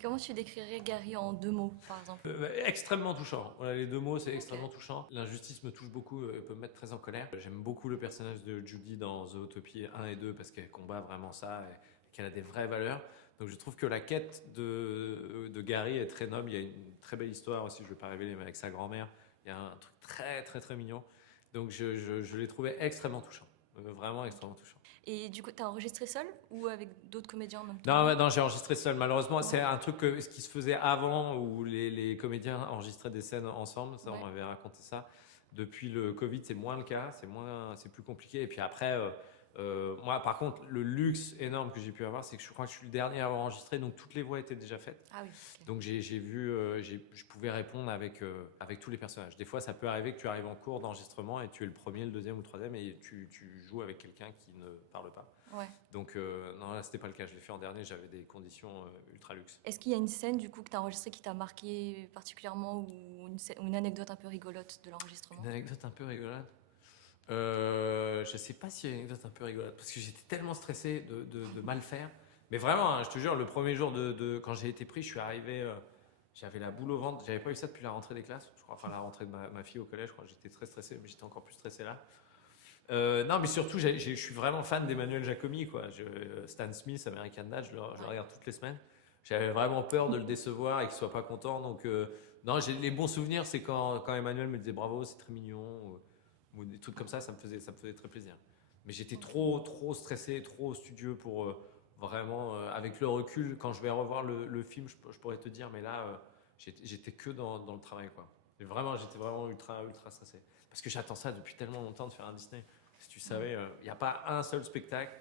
Comment tu décrirais Gary en 2 mots, par exemple? Extrêmement touchant. Voilà, les 2 mots, c'est extrêmement touchant. L'injustice me touche beaucoup, peut me mettre très en colère. J'aime beaucoup le personnage de Judy dans Zootopie 1 et 2 parce qu'elle combat vraiment ça et qu'elle a des vraies valeurs. Donc je trouve que la quête de Gary est très noble. Il y a une très belle histoire aussi, je ne vais pas révéler, mais avec sa grand-mère. Il y a un truc très très très mignon. Donc je l'ai trouvé extrêmement touchant. Vraiment extrêmement touchant. Et du coup, t'as enregistré seul ou avec d'autres comédiens en même temps? Non, ouais, non, j'ai enregistré seul. Malheureusement, c'est un truc ce qui se faisait avant où les comédiens enregistraient des scènes ensemble. Ça, on m'avait raconté ça. Depuis le Covid, c'est moins le cas. C'est plus compliqué. Et puis après, moi, par contre, le luxe énorme que j'ai pu avoir, c'est que je crois que je suis le dernier à avoir enregistré, donc toutes les voix étaient déjà faites. Ah oui. Ok. Donc j'ai vu, je pouvais répondre avec tous les personnages. Des fois, ça peut arriver que tu arrives en cours d'enregistrement et tu es le premier, le deuxième ou le troisième et tu joues avec quelqu'un qui ne parle pas. Ouais. Donc non, là, c'était pas le cas. Je l'ai fait en dernier, j'avais des conditions ultra luxe. Est-ce qu'il y a une scène du coup que t'as enregistrée qui t'a marqué particulièrement ou une anecdote un peu rigolote de l'enregistrement? Une anecdote un peu rigolote. Je sais pas s'il y a une anecdote un peu rigolote parce que j'étais tellement stressé de mal faire. Mais vraiment, hein, je te jure, le premier jour quand j'ai été pris, je suis arrivé, j'avais la boule au ventre. J'avais pas eu ça depuis la rentrée des classes, je crois, enfin la rentrée de ma fille au collège. Je crois, j'étais très stressé, mais j'étais encore plus stressé là. Non, mais surtout, je suis vraiment fan d'Emmanuel Jacomi, quoi. Stan Smith, American Dad, je le regarde toutes les semaines. J'avais vraiment peur de le décevoir et qu'il soit pas content. Donc, non, j'ai les bons souvenirs, c'est quand Emmanuel me disait bravo, c'est très mignon, ou des trucs comme ça me faisait très plaisir. Mais j'étais trop stressé, trop studieux pour vraiment, avec le recul, quand je vais revoir le film, je pourrais te dire, mais là, j'étais que dans le travail, quoi. Et vraiment, j'étais vraiment ultra stressé. Parce que j'attends ça depuis tellement longtemps de faire un Disney. Si tu savais, il n'y a pas un seul spectacle,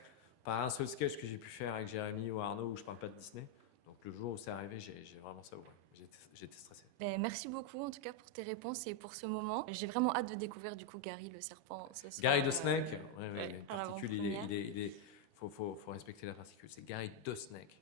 pas un seul sketch que j'ai pu faire avec Jérémy ou Arnaud où je parle pas de Disney. Donc le jour où c'est arrivé, j'ai vraiment ça. Ouais. J'étais stressé. Ben, merci beaucoup en tout cas pour tes réponses et pour ce moment. J'ai vraiment hâte de découvrir du coup Gary le serpent ce soir. Gary de Snake, ouais, les à particules, l'avant-première. faut respecter la particule. C'est Gary de Snake.